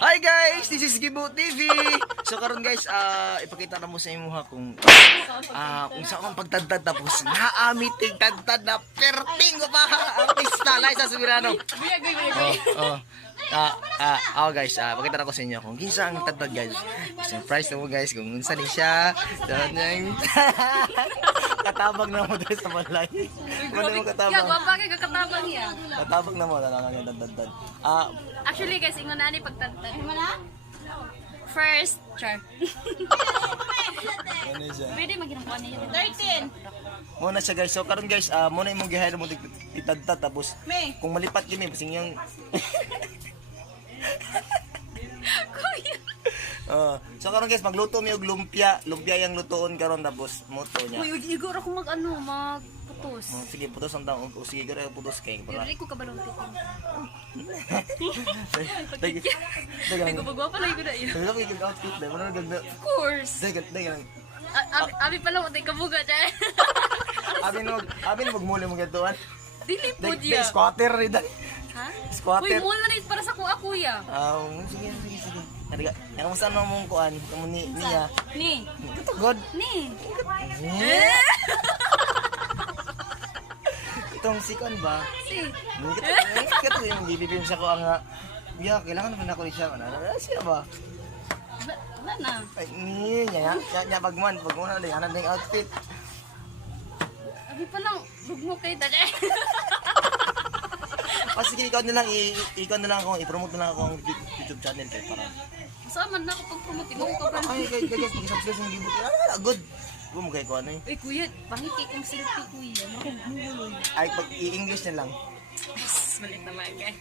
Hi guys, this is Gibo TV. So karon guys, ipakita na mo sa imo ha kung sa akong pagtadtad tapos naamiting tadtad na perting ko pa artista lay sa Subirano. Oh guys, pakita na ko sa inyo kung kinsa ang tadtad guys. Surprise na mo guys kung unsa ni siya. Katabang na mo dito sa balay. Mo katabang. Ya, gwapa kay katabang ya. Katabang na mo na tadtad. Actually guys, ingon na ni pagtantad. First, char. Ano siya? Pwede maghinang kuha niya. 13. Muna siya guys. So karon guys, muna imong gihayad mo itadtad tapos kung malipat kini basing yung Kuya. so karon guys, magluto mi og lumpia. Lumpia yang lutoon karon tapos moto niya. Uy, igor ako magputos. Sige, putos ang taong ko. Sige, gara putos kay para. Dili ko kabalong titin. Dagan. Ay, gumagawa pala ko na yun. Dagan ko yung outfit na. Ano gagda? Of course. Dagan. Abi pala mo tayo kabuga dyan. Abi na magmuli mo gatuan. Dili po diya. Squatter rin dahil. Ha? Squatter. Uy, mula na yun para sa kuya. Sige. Nariga, yung saan mo mong kuan, kamo niya. Ni. Ito good. Ni. Itong sikon ba? Si. Ito yung gibibim siya ko ang kailangan naman ako siya. Ano siya ba? Wala na. Ay, niya pagmuan na din, hanan yung outfit. Abi palang, bugmo kayo dyan. Sige, ikaw na lang ako, i-promote na lang ako ang YouTube channel kayo para. Sama na ako pag-promote mo ka pa. Ay, guys, pag-subscribe sa Gibo. Good. Huwag mo kayo ko ano eh. Uy, kuya, pangiti kong selfie, kuya. Makuguloy. Ay, pag-i-English na lang. Malit naman, guys.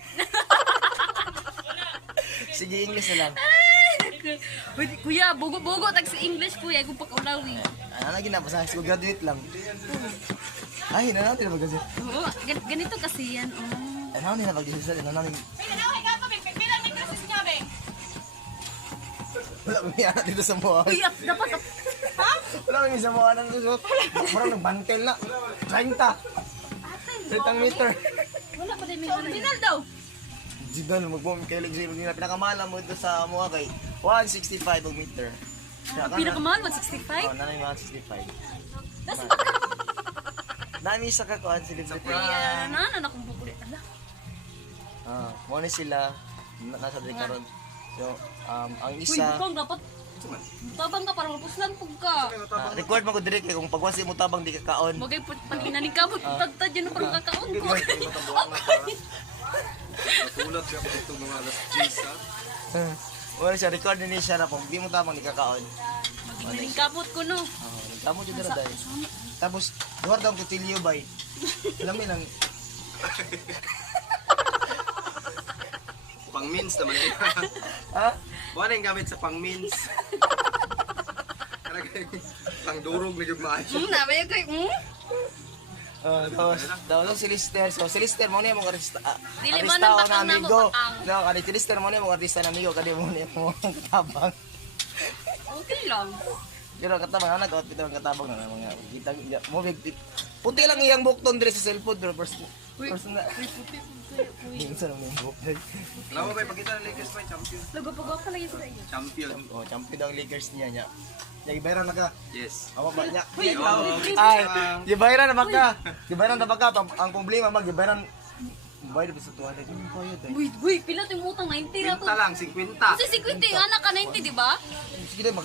Sige, English na lang. Uy, kuya, bugo-bugo tag sa English, kuya. Kung pag-ulawi. Ano na ginapa sa high school graduate lang. Ay, natin na mag-gasip. Oo, ganito kasi yan, oh. Ano na mag-gasip? Ano na wala kami anak dito sa mga. Uy, dapat. Ha? Wala kami sa mga anak dito. Parang nagbantel na. 30 meter. Wala pa din may original daw. Jidal, mag-bomb kayo lang sila. Pinakamala mo ito sa mga kay 165 ang meter. Pinakamahal, 165? Oo, nanay 165. Tapos Nami sa kakuan celebrity. nanan akong bubulit. Ala. Muna sila. Nasa din karon. So, ang Uy, isa. bukang dapat. Tabang ka para mapuslan pug ka. Record mo ko direct kay kung pagwasi mo tabang di ka kaon. Magay panginaning ka mo, tagtad yun na parang kakaon ko. Natulad siya po itong mga alas 10 ha. Wala siya, record din siya na kung di mo tabang di ka kaon. Maginaning kapot ko, no. Tamo dyan na dahil. Tapos, duwar daw ang kutilyo bay. Alam mo lang. Pang-mins naman yun. Ha? Wala yung gamit sa pang-mins. Pang-durog na yung maayo. Naman yung kay, Tapos si Lister. So, si Lister mo na yung mga Dili mo nang bakang na mo bakang. No, kani si Lister mo na yung mga artista na amigo. Kani mo na yung mga katabang. Okay lang. Pero katabang, nag-outfit ang katabang na mga kita mo. Puti lang iyang bukton dire sa cellphone. Pero person na. Minsan ang buhok. Alam mo ba, pagkita ng Lakers pa, champion. Lagapagawa ka lagi sa iyo. Champion. Oh, champion ang Lakers niya. Ibayran na ka. Yes. Awa ba niya? Oo. Ay, gibayran na ka. Gibayran na ka. Ang problema gibayran. Bayad ba sa tuwa na yung bayad eh. Uy, pila tayong utang 90 na to. 50 lang, 50. Kasi 50 yung anak ka 90, di ba? Sige din,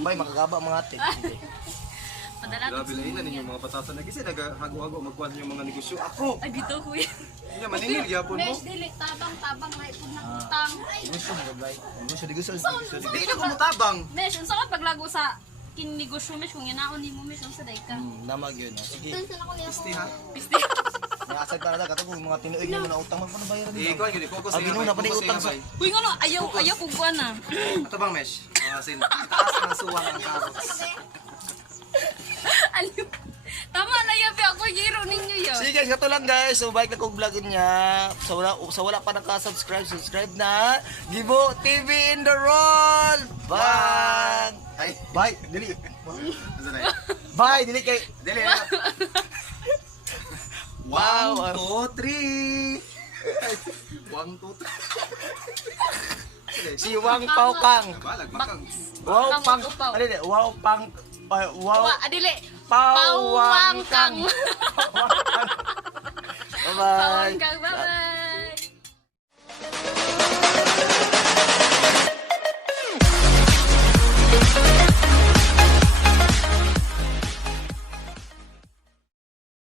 bay, makagaba mga ate. Padala Grabe na yun, yung mga patasan na kasi naghago-hago magkuhan yung mga negosyo. Ako! Ay, bito kuya. Hindi maningil, yapon mo. Mesh, dili, tabang na ipon ng utang. Gusto mo bay. Gusto. Hindi na kumutabang. Mesh, unsa ka paglago sa kinnegosyo, Mesh, kung yanaon ni mo, Mesh, unsa day ka? Namag yun. Sige. Pisti ha? Pisti. Nakasag ka na katong mga tinuig mo na utang mo bayaran Hindi, ikaw yun, focus Abi no na pa utang sa. Uy, ano, ayaw kong buwan na. Ito bang mesh? Taas ng suwang ang carrots. Aliw. Tama na yabi ako, hero ninyo yun. Sige guys, ito lang guys. So bike na kong vlogin niya. Sa wala pa subscribe na. Gibo TV in the roll. Bye. Ay, bye. Dili. Ano na yun? Bye, dili kay. Dili na. Wow. 1, 2, 3. 1, 2, 3. Si Wang Pao Kang. Balag, makang. Wow Kang pang. upaw. Ano yun? Wow pang. Wow. Adili. Pawang Kang. Bye-bye. Pawang Kang. Bye-bye.